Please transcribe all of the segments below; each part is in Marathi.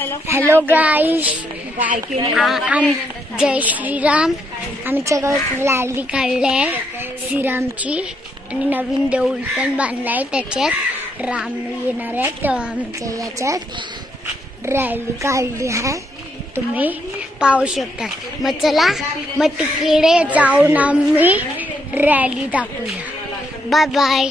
हॅलो गाईस, जय श्रीराम. आमच्या गावात रॅली काढली श्रीरामची आणि नवीन देऊळ पण बांधलाय. त्याच्यात राम येणार आहे तेव्हा आमच्या याच्यात रॅली काढली आहे, तुम्ही पाहू शकता. मग चला, मग तिकडे जाऊन आम्ही रॅली दाखवूया. Bye bye.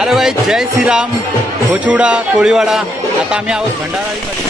अरे भाई, जय श्रीराम. खोचुडा कोळीवाडा. आता आम्ही आहोत भंडाराळीमध्ये.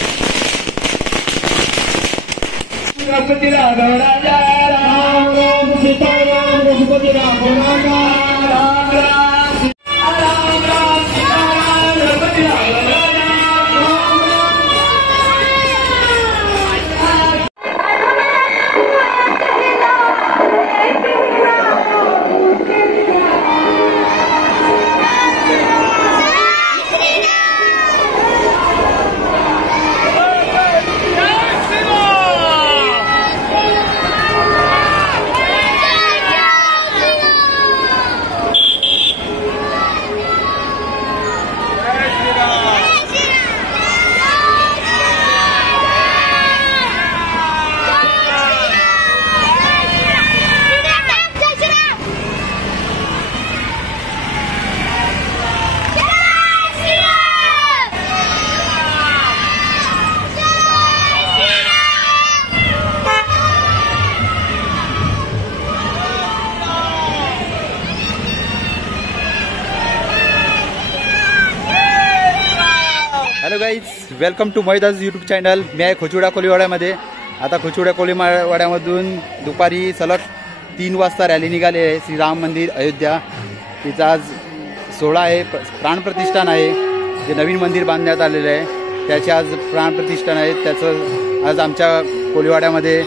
हॅलो गाईज, वेलकम टू मैदाज यूट्यूब चॅनल. मी आहे खोचुडा कोळीवाड्यामध्ये. आता खोचुडा कोळीवाड्यामधून दुपारी सलग 3 वाजता रॅली निघाली आहे. श्रीराम मंदिर अयोध्या, तिचा आज 16 आहे. प्राणप्रतिष्ठान आहे, जे नवीन मंदिर बांधण्यात आलेलं आहे त्याचे आज प्राणप्रतिष्ठान आहे. त्याचं आज आमच्या कोळीवाड्यामध्ये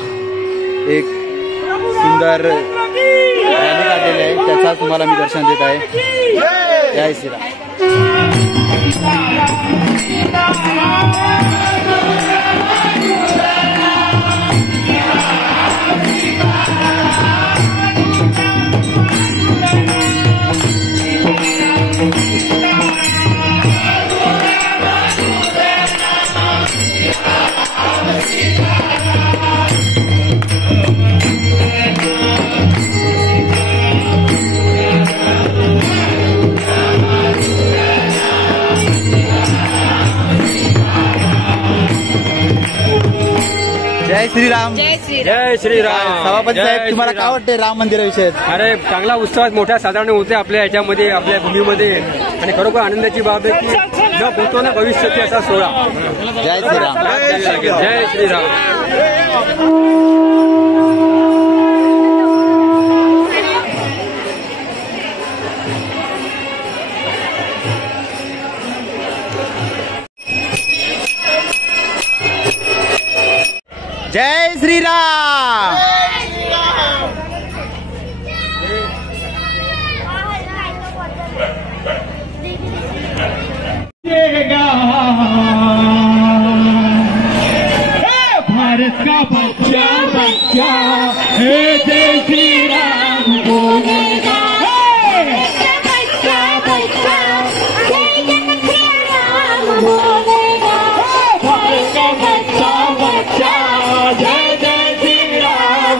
एक सुंदर रॅली काढलेली आहे, त्याचाच तुम्हाला मी दर्शन देत आहे. जय श्रीराम. जय श्रीराम. जय श्रीराम. सभापती साहेब, तुम्हाला काय वाटते राम मंदिराविषयी? अरे, चांगला उत्सवात मोठ्या साधारण होते आपल्या ह्याच्यामध्ये, आपल्या भूमीमध्ये, आणि खरोखर आनंदाची बाब आहे की न भूतो न भविष्यती असा सोहळा. जय श्रीराम. जय श्रीराम. जय श्रीराम. भारत का बच्चा बच्चा हे जय श्री राम बोलेगा. बच्चा बच्चा जय जय श्री राम बोलेगा. भारत का बच्चा बच्चा जय जय श्री राम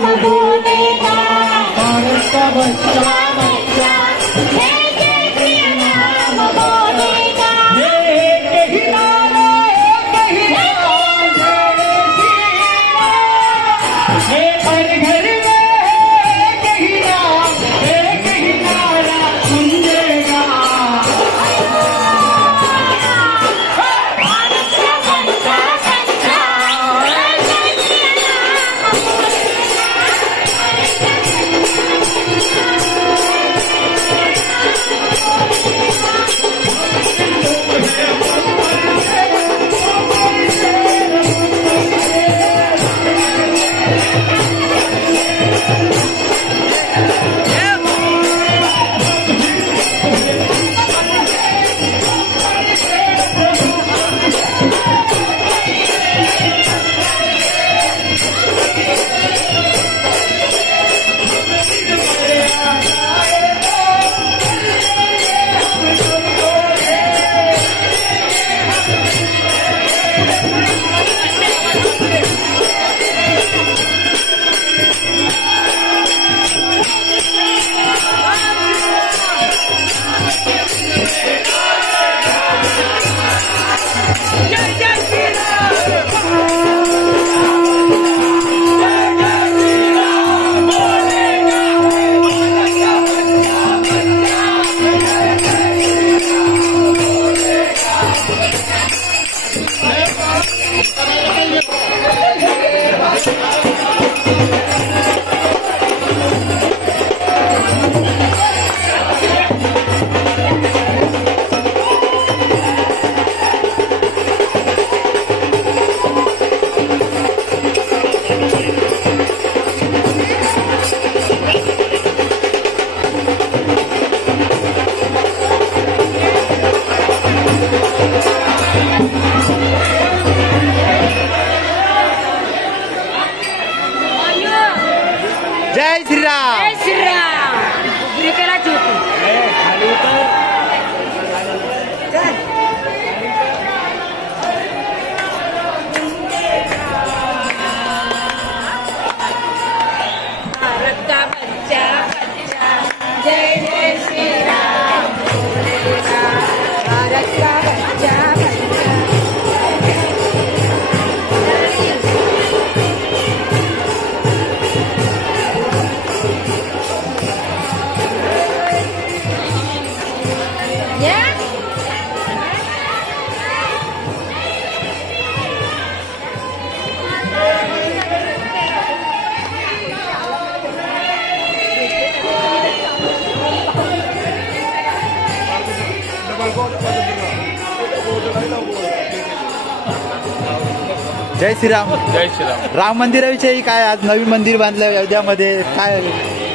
जय श्रीराम. जय श्रीराम. राम मंदिराविषयी काय, आज नवीन मंदिर बांधलं अयोध्यामध्ये, काय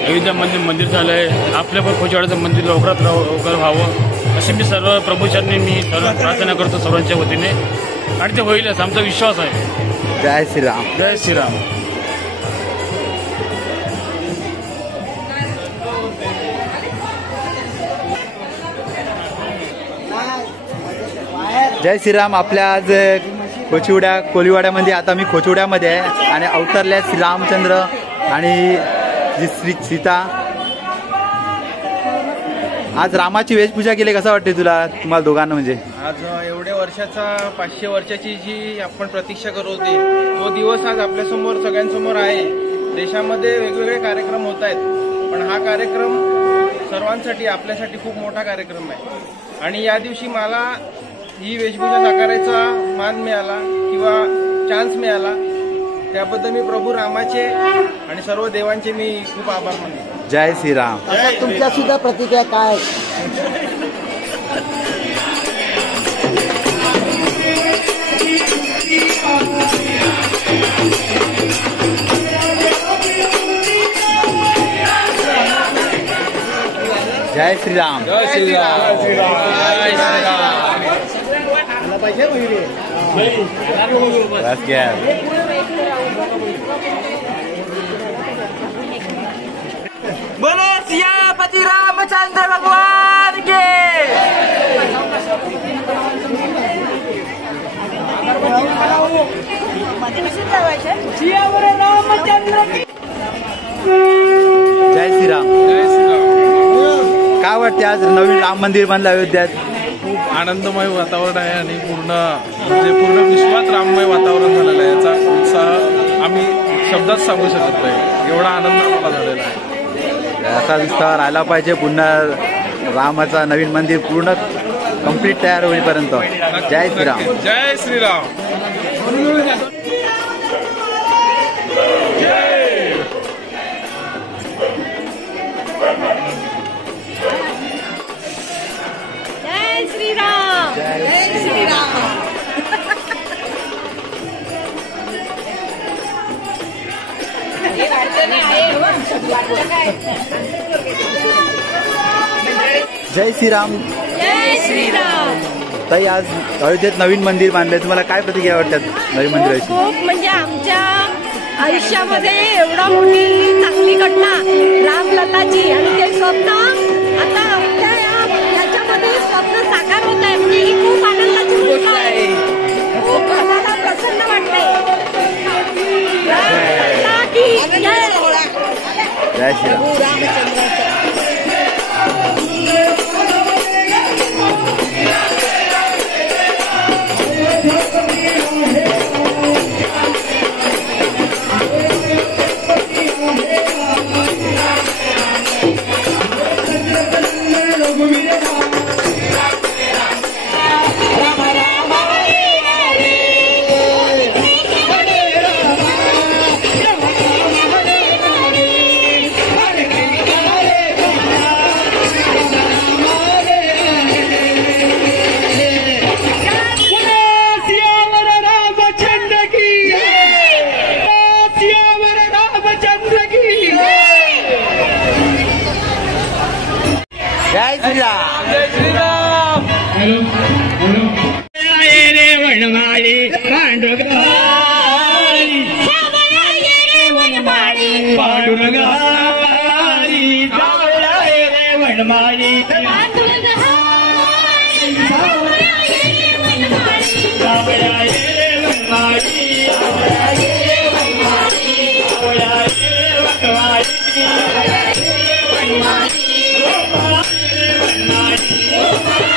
अयोध्या मंदिर झालंय. आपल्या पण खोचवाड्याचं मंदिर लवकरात लवकर व्हावं अशी मी सर्व प्रभूच्यांनी मी सर्व प्रार्थना करतो सर्वांच्या वतीने, आणि ते होईलच आमचा विश्वास आहे. जय श्रीराम. जय श्रीराम. जय श्रीराम. आपल्या आज खोचिवड्या कोलीवाड्यामध्ये, आता मी खोचिवड्यामध्ये आहे आणि अवतरल्या श्रीरामचंद्र आणि सीता. आज रामाची वेशपूजा केली, कसं वाटते तुम्हाला दोघांना? म्हणजे आज एवढ्या वर्षाचा 500 वर्षाची जी आपण प्रतीक्षा करत होती तो दिवस आज आपल्यासमोर सगळ्यांसमोर आहे. देशामध्ये वेगवेगळे कार्यक्रम होत आहेत, पण हा कार्यक्रम सर्वांसाठी आपल्यासाठी खूप मोठा कार्यक्रम आहे. आणि या दिवशी मला ही वेशभूषा साकारायचा मान मिळाला किंवा चान्स मिळाला, त्याबद्दल मी प्रभू रामाचे आणि सर्व देवांचे मी खूप आभार मानतो. जय श्रीराम. तुमच्या सुद्धा प्रतिक्रिया काय? जय श्रीराम. जय श्रीराम. जय श्रीराम. Let's get. बोलो सियापति रामचंद्र भगवान के. जय श्रीराम. जय श्रीराम. काय वाटते आज नवीन राम मंदिर बांधलं अयोध्यात? खूप आनंदमय वातावरण आहे आणि पूर्ण विश्वात राममय वातावरण झालेलं आहे. याचा उत्साह आम्ही शब्दात सांगू शकत नाही, एवढा आनंद आम्हाला झालेला आहे. असा विस्तार राहिला पाहिजे. पुन्हा रामाचा नवीन मंदिर पूर्ण कंप्लीट तयार होईपर्यंत. जय श्रीराम. जय श्रीराम. जय श्रीराम. जय श्रीराम. ताई, आज अयोध्येत नवीन मंदिर बांधलंय, तुम्हाला काय प्रतिक्रिया वाटतात नवीन मंदिराची? खूप म्हणजे आमच्या आयुष्यामध्ये एवढा मोठी चांगली घटना रामलल्लाची, आणि ते स्वप्न आता आपल्या याच्यामध्ये स्वप्न साकार होत आहे, म्हणजे ही खूप आनंदाची गोष्ट आहे. खूप आम्हाला प्रसन्न वाटतंय. जय श्रीराम. Bye.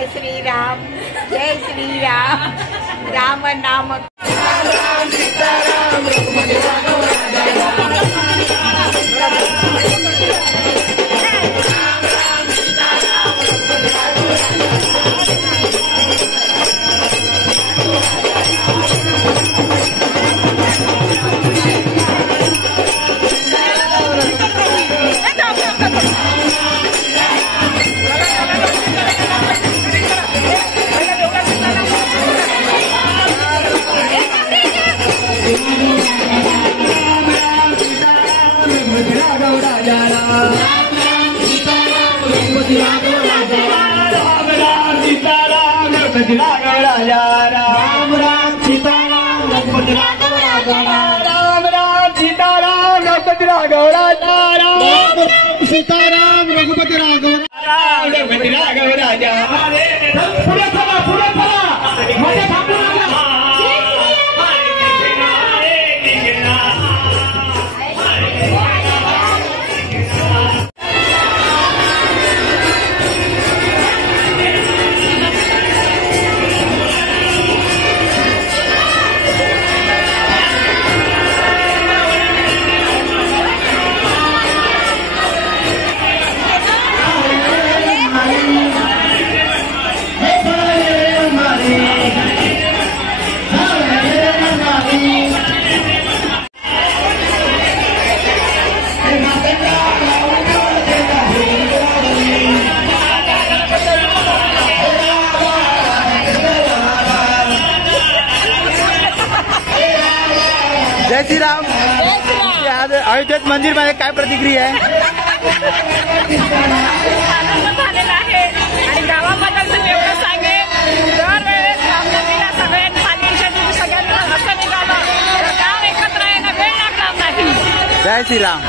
जय श्रीराम जय श्रीराम राम नाम सीताराम रघुपति राघव रघुपति राघव राजा पुढे चला मध्ये थांबू नका. जय श्रीराम. आज अयोध्येत मंदिर मध्ये काय प्रतिक्रिया आहे? आनंद झालेला आहे आणि गावाबद्दल तर एवढं सांगेन दरवेळेस रामनवमीला सगळ्यांनी पालखीच्या दिवशी सगळ्यांना असं निघालं तर गाव एकत्र यायला वेळ लागणार नाही. जय श्रीराम.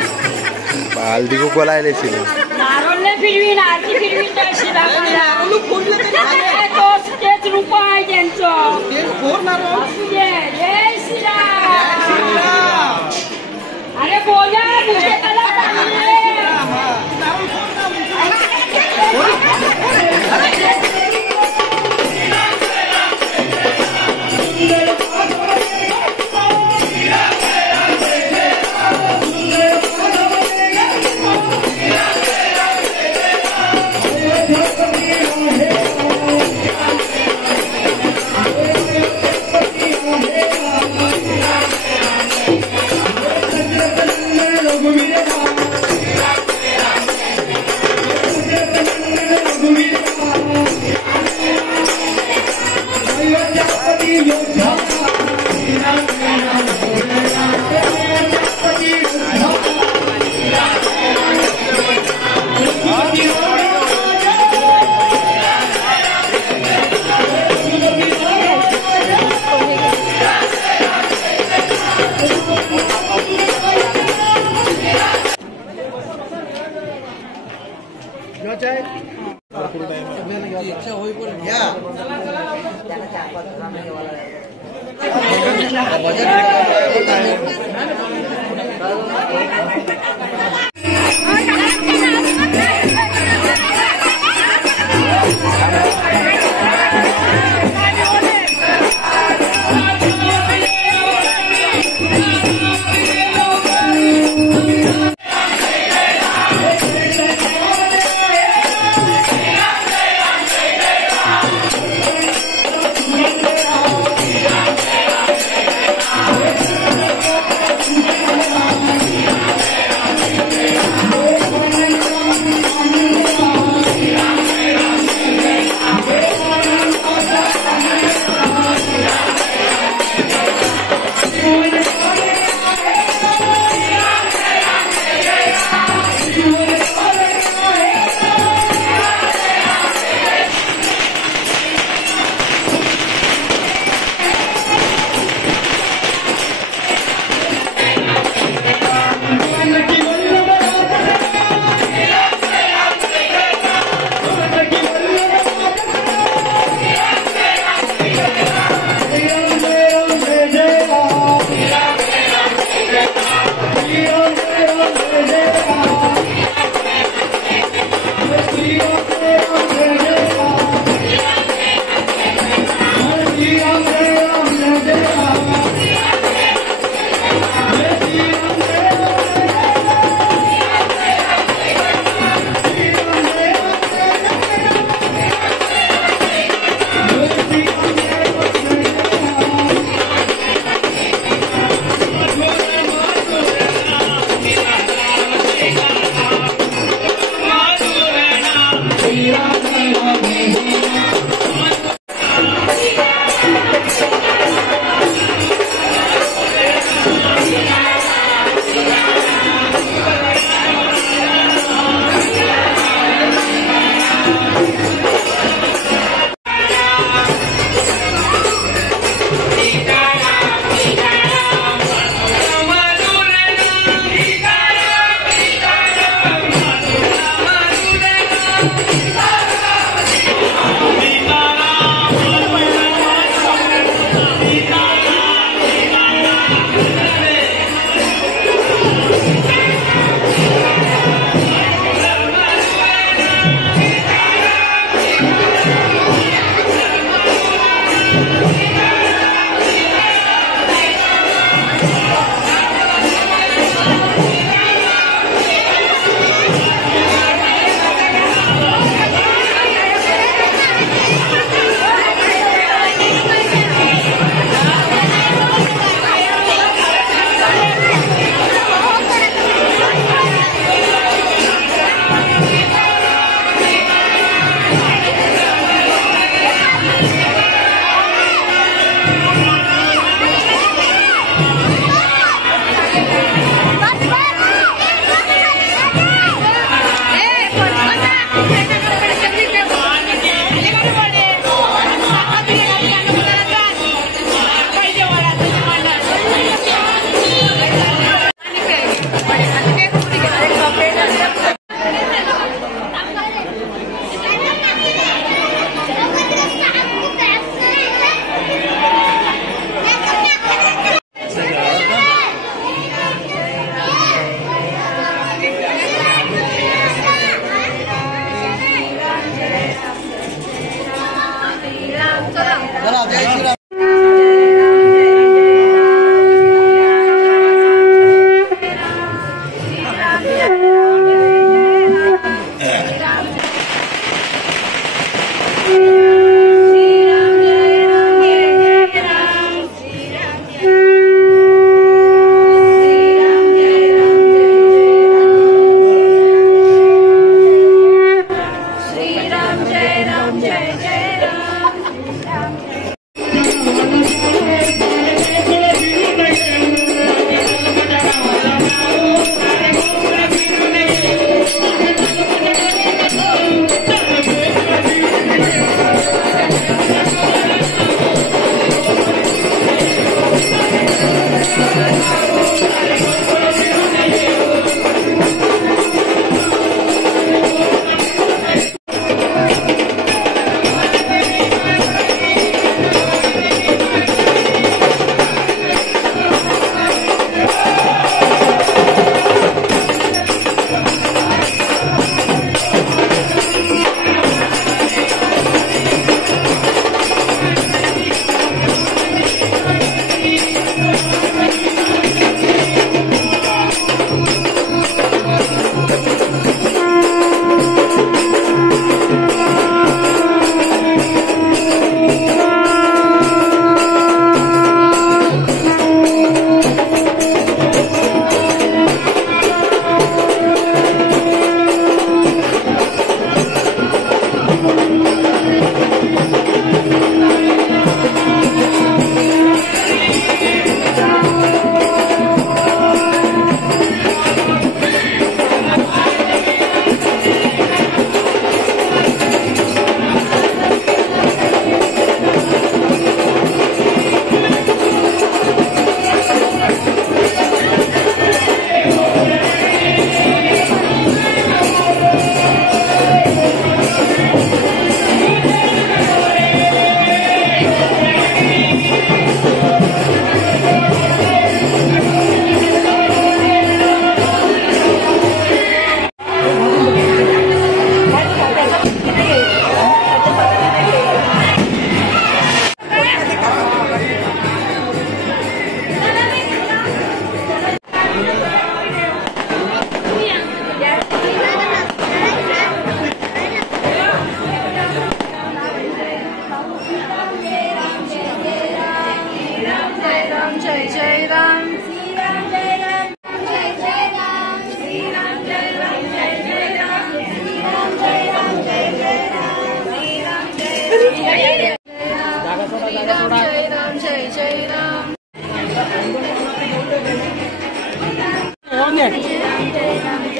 हल्दी को बोलायला नारोलने फिरवीन आरती फिरवीन तशी दाखवला तोच तेच रूप आहे त्यांचं असू दे. जय श्रीराम. अरे बोला तुझे कला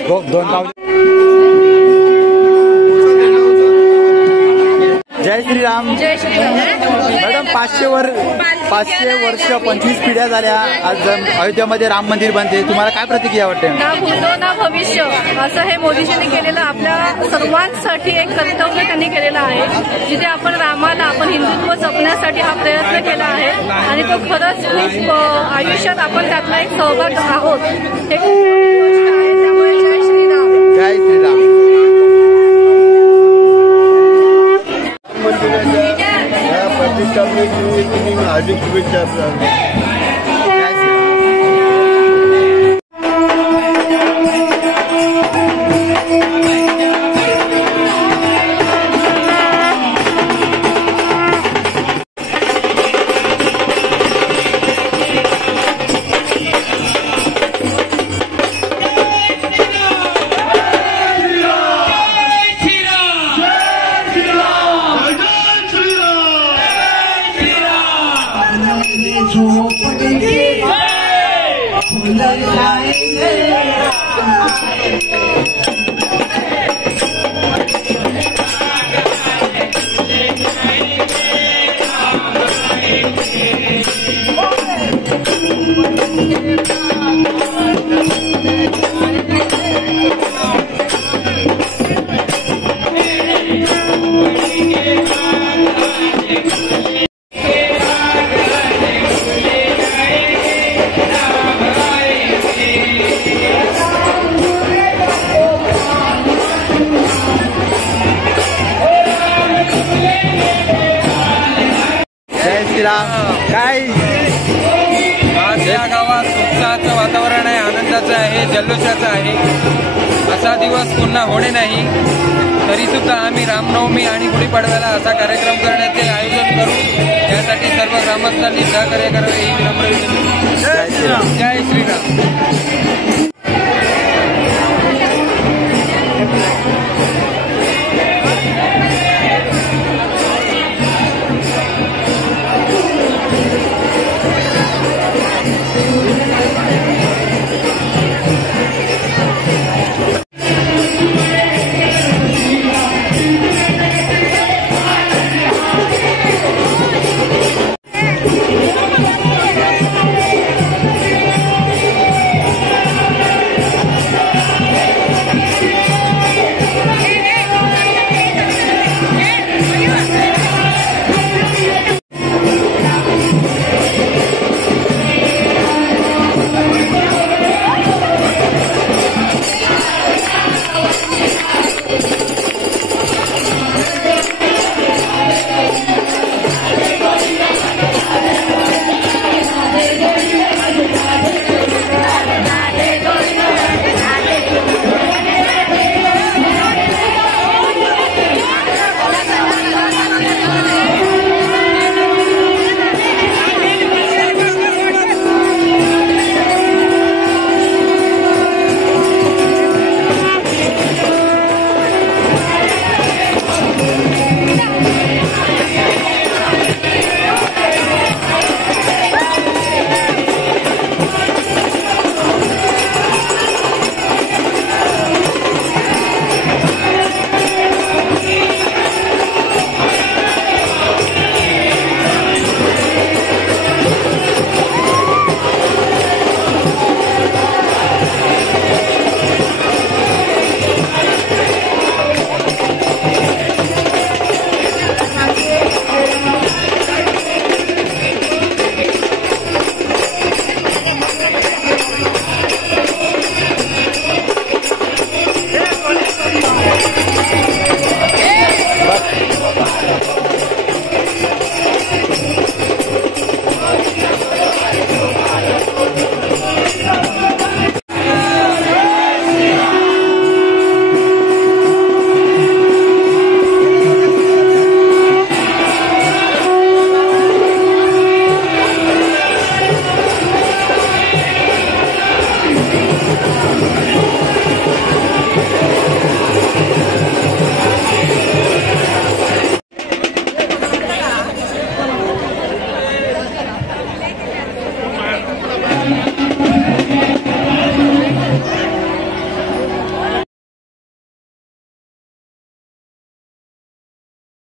दोन पावले. जय श्रीराम. जय श्रीराम. मॅडम 500 वर्ष 25 पिढ्या झाल्या आज अयोध्यामध्ये राम मंदिर बनते. तुम्हाला काय प्रतिक्रिया वाटते? ना भूतो ना भविष्य असं हे मोदीजींनी केलेलं आपल्या सर्वांसाठी एक कर्तव्य त्यांनी केलेलं आहे. जिथे आपण रामाला आपण हिंदुत्व जपण्यासाठी हा प्रयत्न केला आहे आणि तो खरंच खूप आयुष्यात आपण त्यातला एक सहभाग आहोत. हे खूप मोठी गोष्ट आहे. त्यामुळे जय श्रीराम. जय श्रीराम. या प्रतिष्ठापनेची तुम्ही हार्दिक शुभेच्छा. काय आज या गावात उत्साहाचं वातावरण आहे, आनंदाचं आहे, जल्लोषाचं आहे. असा दिवस पुन्हा होणे नाही. तरी सुद्धा आम्ही रामनवमी आणि गुढीपाडव्याला असा कार्यक्रम करण्याचे आयोजन करू. यासाठी सर्व ग्रामस्थांनी सहकार्य करावे ही नम्र विनंती. जय श्रीराम. जय श्रीराम.